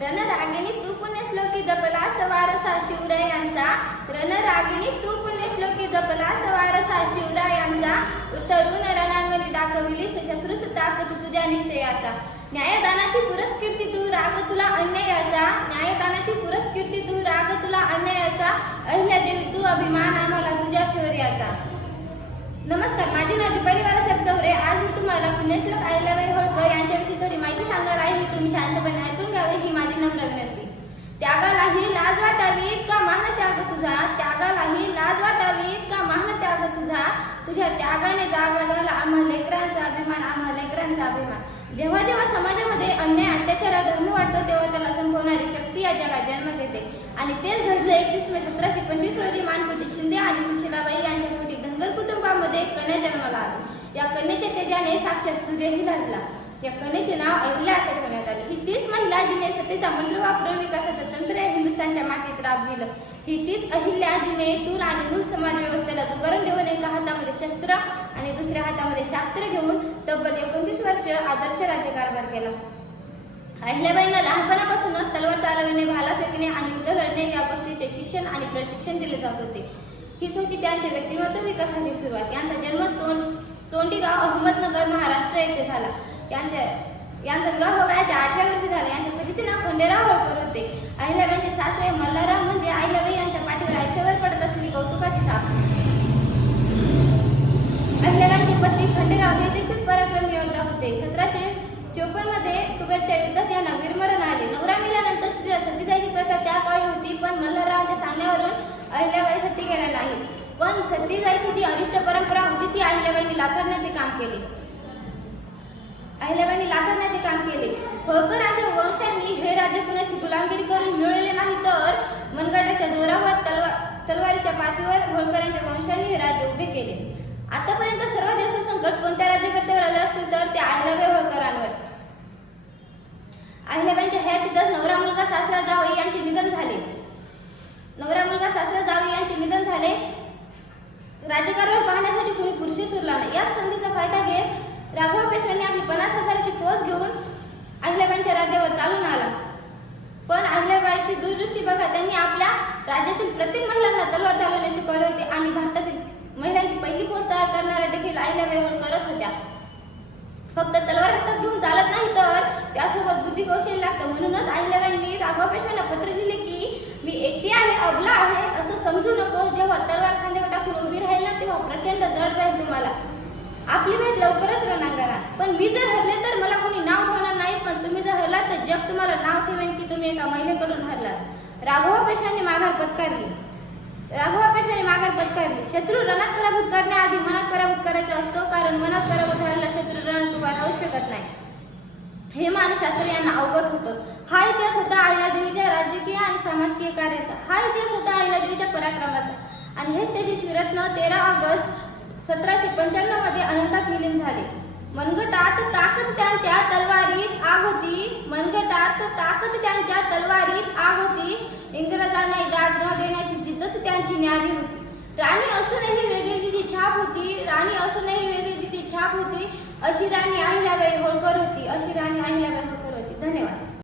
रणरागिणी तू पुण्यश्लोकी जपला सवारसा शिवरायांचा. रणरागिणी तू पुण्यश्लोकी जपला सवारसा शिवरायांचा. उतरून रणांगणी दाखविली शत्रुस ताकद तुझ्या निश्चयाचा. न्यायदानाची पुरस्कीर्ती तू राग तुला अन्यायाचा. न्यायदानाची पुरस्कीर्ती तू राग तुला अन्यायाचा. अहिल्यादेवी तू अभिमान आम्हाला तुझ्या शौर्याचा. नमस्कार माझे नाव दीपाली बाळासाहेब चौरे आज मी तुम्हाला पुण्यश्लोक अहिल्याबाई होळकर यांच्याविषयी त्यागालाही लाज वाटावी इतका महान त्याग तुझा. त्यागालाही लाज वाटावी इतका महान त्याग तुझा. तुझ्या त्यागाने जागा झाला आम्हा लेकरांचा अभिमान आम्हा लेकरांचा अभिमान. जेव्हा जेव्हा समाजामध्ये अन्याय अत्याचार धर्म वाढतो तेव्हा त्याला संपवणारी शक्ती या जगात जन्म घेते आणि तेच घडलं एकवीस मे सतराशे पंचवीस रोजी मानपूजी शिंदे आणि सुशीलाबाई यांच्या पोटी धनगर कुटुंबामध्ये कन्या जन्माला आली. या कन्येच्या तेजाने साक्षात सूर्यही लाजला या कन्येचे नाव अहिल्या असे ठेवण्यात आले. ही तीच महिला जिने सतीचा मंत्र वापरून विकासाचं तंत्र हिंदुस्थानच्या मातीत राबविलं. ही तीच अहिल्या जिने चूल आणि मूल समाज व्यवस्थेला जुगारून देऊन एका हातामध्ये शस्त्र आणि दुसऱ्या हातामध्ये शास्त्र घेऊन तब्बल एकोणतीस वर्ष आदर्श राज्यकारभार केला. अहिल्याबाईंना लहानपणापासूनच तलवार चालविणे भाला फेकणे आणि युद्ध लढणे या गोष्टीचे शिक्षण आणि प्रशिक्षण दिले जात होते. हीच होती त्यांच्या व्यक्तिमत्व विकासाची सुरुवात. यांचा जन्म चोंड चोंडीगाव अहमदनगर महाराष्ट्र येथे झाला. यांच्या यांचा विवाह वयाच्या आठव्या वर्षी झाला. यांच्या पतीचे नाव कोंडेराव होळकर होते. अहिल्याबाईंचे सासरे मल्हारराव म्हणजे अहिल्याबाई यांच्या पाठीवर आयुष्यभर पडत असलेली कौतुकाची थाप. अहिल्याबाईंचे पती खंडेराव हे देखील पराक्रम योद्धा होते. सतराशे चोपन्नमध्ये कुबेरच्या युद्धात यांना वीरमरण आले. नवरा मेल्यानंतर स्त्रीला सती जायची प्रथा त्या काळी होती पण मल्हाररावांच्या सांगण्यावरून अहिल्याबाई सती गेल्या नाही पण सती जायची जी अनिष्ट परंपरा होती ती अहिल्याबाईंनी लाथरण्याचे काम केले. अहिल्याबाईंनी लाथरण्याचे काम केले. होळकरांच्या वंशांनी हे राज्य कुणाशी गुलामगिरी करून मिळवले नाही तर मनगटाच्या जोरावर तलवार तलवारीच्या पातळीवर होळकरांच्या वंशांनी हे राज्य उभे केले. आतापर्यंत सर्वात जास्त संकट कोणत्या राज्यकर्त्यावर आलं असतील तर ते अहिल्याबाई होळकरांवर. अहिल्याबाईंच्या हयातीतच नवरा मुलगा सासरा जावई यांचे निधन झाले. नवरा मुलगा सासरा जावई यांचे निधन झाले. राज्यकारभार पाहण्यासाठी कुणी पुरुषच उरला नाही. याच संधीचा फायदा घेत राघव पेशव्यांनी आपली पन्नास हजाराची फौज घेऊन अहिल्याबाईंच्या राज्यावर चालून आला. पण अहिल्याबाईची दूरदृष्टी बघा त्यांनी आपल्या राज्यातील प्रत्येक महिलांना तलवार चालवणे शिकवले होते आणि भारतातील महिलांची पहिली फौज तयार करणाऱ्या देखील अहिल्याबाई होळकरच होत्या. फक्त तलवार हातात घेऊन चालत नाही तर त्यासोबत बुद्धी कौशल्य लागतं. म्हणूनच अहिल्याबाईंनी राघव पेशव्यांना पत्र लिहिले की मी एकटी आहे अबला आहे असं समजू नको जेव्हा तलवार खांद्यावर टाकून उभी राहील ना तेव्हा प्रचंड जड जाईल तुम्हाला. आपली भेट लवकरच रणांगणार पण मी जर हरले तर मला कोणी नाव ठेवणार नाही पण तुम्ही जर हरलात तर जग तुम्हाला नाव ठेवेन की तुम्ही एका महिलेकडून हरलात. राघवा पेशव्यांनी माघार पत्कारली. राघवा पेशाने माघार पत्कारली. शत्रू रणात पराभूत करण्याआधी मनात पराभूत करायचा असतो. कारण मनात पराभूत झालेला शत्रू रणात उभा राहू शकत नाही. हे मानशास्त्र यांना अवगत होतं. हा इतिहास होता देवीच्या राजकीय आणि समाजकीय कार्याचा. हा इतिहास होता देवीच्या पराक्रमाचा. आणि हेच त्याचे शिरत्न तेरा ऑगस्ट सतराशे पंच्याण्णवमध्ये अनंतात विलीन झाले. मनगटात ताकद त्यांच्या तलवारीत आग होती. मनगटात ताकद त्यांच्या तलवारीत आग होती. इंग्रजांना दाद न देण्याची जिद्दच त्यांची न्यारी होती. राणी असूनही वेगळीजीची छाप होती. राणी असूनही वेगळीजीची छाप होती. अशी राणी अहिल्याबाई होळकर होती. अशी राणी अहिल्याबाई होळकर होती. धन्यवाद.